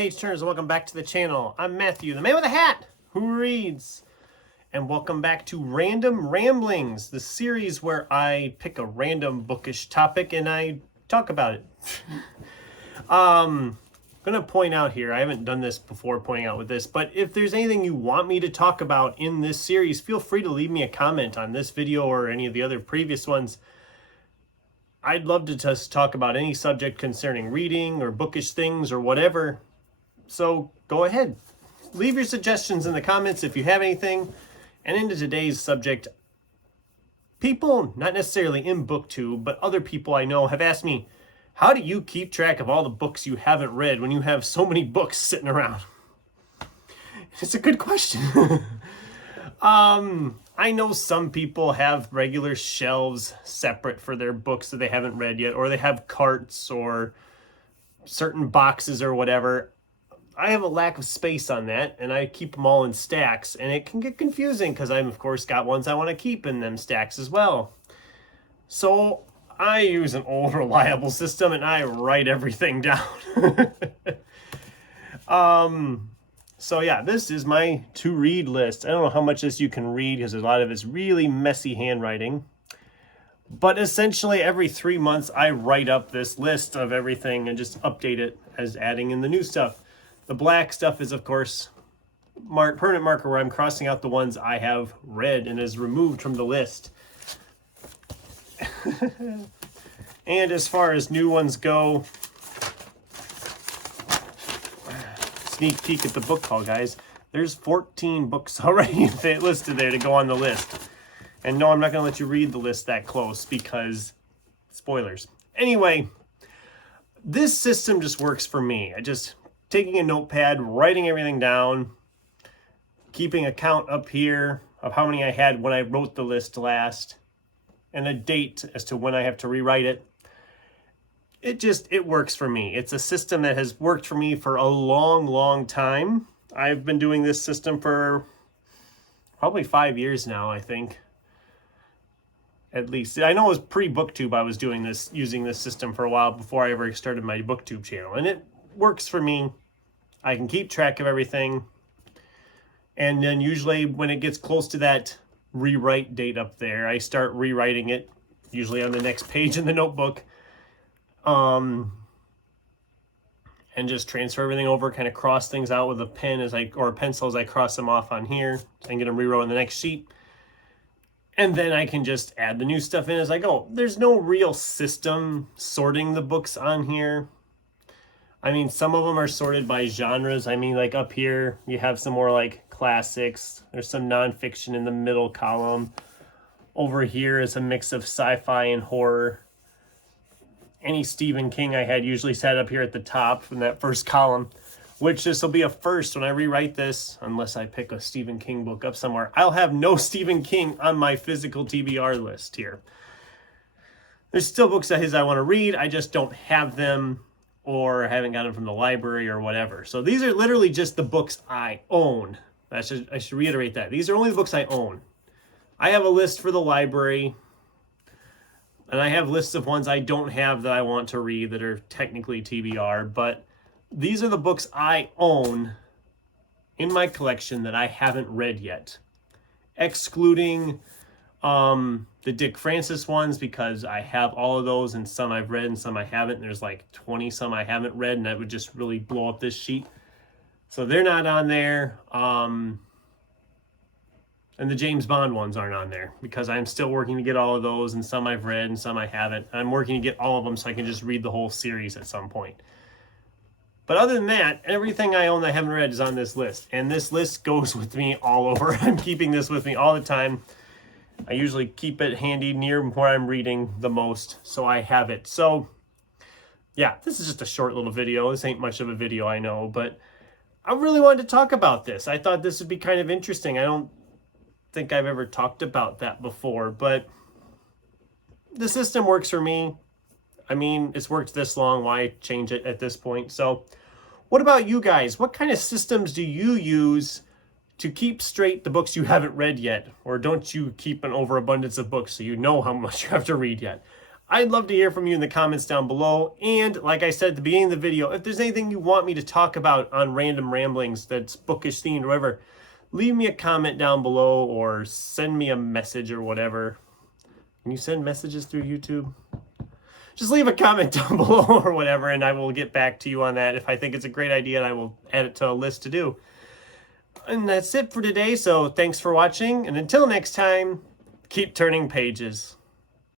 page turners, and welcome back to the channel. I'm Matthew, the man with a hat who reads. And welcome back to Random Ramblings, the series where I pick a random bookish topic and I talk about it. I'm going to point out here, I haven't done this before pointing out with this, but if there's anything you want me to talk about in this series, feel free to leave me a comment on this video or any of the other previous ones. I'd love to just talk about any subject concerning reading or bookish things or whatever. So go ahead. Leave your suggestions in the comments if you have anything. And into today's subject, people, not necessarily in BookTube, but other people I know have asked me, how do you keep track of all the books you haven't read when you have so many books sitting around? It's a good question. I know some people have regular shelves separate for their books that they haven't read yet, or they have carts or certain boxes or whatever. I have a lack of space on that, and I keep them all in stacks, and it can get confusing because I've, of course, got ones I want to keep in them stacks as well. So I use an old, reliable system, and I write everything down. So yeah, this is my to-read list. I don't know how much this you can read because a lot of it's really messy handwriting. But essentially every 3 months I write up this list of everything and just update it as adding in the new stuff. The black stuff is, of course, permanent marker where I'm crossing out the ones I have read and is removed from the list. And as far as new ones go, sneak peek at the book haul, guys. There's 14 books already listed there to go on the list. And no, I'm not going to let you read the list that close because spoilers. Anyway, this system just works for me. I just taking a notepad, writing everything down, keeping a count up here of how many I had when I wrote the list last, and a date as to when I have to rewrite it. It works for me. It's a system that has worked for me for a long, long time. I've been doing this system for probably 5 years now, I think. At least. I know it was pre-BookTube I was doing this, using this system for a while before I ever started my BookTube channel. And it works for me. I can keep track of everything. And then usually when it gets close to that rewrite date up there, I start rewriting it, usually on the next page in the notebook. And just transfer everything over, kind of cross things out with a pen or a pencil as I cross them off on here and get them rewrote on the next sheet. And then I can just add the new stuff in as I go. There's no real system sorting the books on here. I mean, some of them are sorted by genres. I mean, like up here, you have some more like classics. There's some nonfiction in the middle column. Over here is a mix of sci-fi and horror. Any Stephen King I had usually sat up here at the top from that first column, which this will be a first when I rewrite this, unless I pick a Stephen King book up somewhere. I'll have no Stephen King on my physical TBR list here. There's still books of his I want to read. I just don't have them or haven't got them from the library or whatever. So these are literally just the books I own. I should reiterate that. These are only the books I own. I have a list for the library. And I have lists of ones I don't have that I want to read that are technically TBR, but these are the books I own in my collection that I haven't read yet, excluding the Dick Francis ones, because I have all of those and some I've read and some I haven't. And there's like 20 some I haven't read, and that would just really blow up this sheet. So they're not on there. And the James Bond ones aren't on there because I'm still working to get all of those, and some I've read and some I haven't. I'm working to get all of them so I can just read the whole series at some point. But other than that, everything I own that I haven't read is on this list. And this list goes with me all over. I'm keeping this with me all the time. I usually keep it handy near where I'm reading the most, so I have it. So, yeah, this is just a short little video. This ain't much of a video, I know, but I really wanted to talk about this. I thought this would be kind of interesting. I don't think I've ever talked about that before, but the system works for me. I mean, it's worked this long, why change it at this point? So what about you guys? What kind of systems do you use to keep straight the books you haven't read yet? Or don't you keep an overabundance of books so you know how much you have to read yet? I'd love to hear from you in the comments down below. And like I said at the beginning of the video, if there's anything you want me to talk about on Random Ramblings that's bookish themed or whatever, leave me a comment down below or send me a message or whatever. Can you send messages through YouTube? Just leave a comment down below or whatever, and I will get back to you on that if I think it's a great idea, and I will add it to a list to do. And that's it for today, so thanks for watching, and until next time, keep turning pages.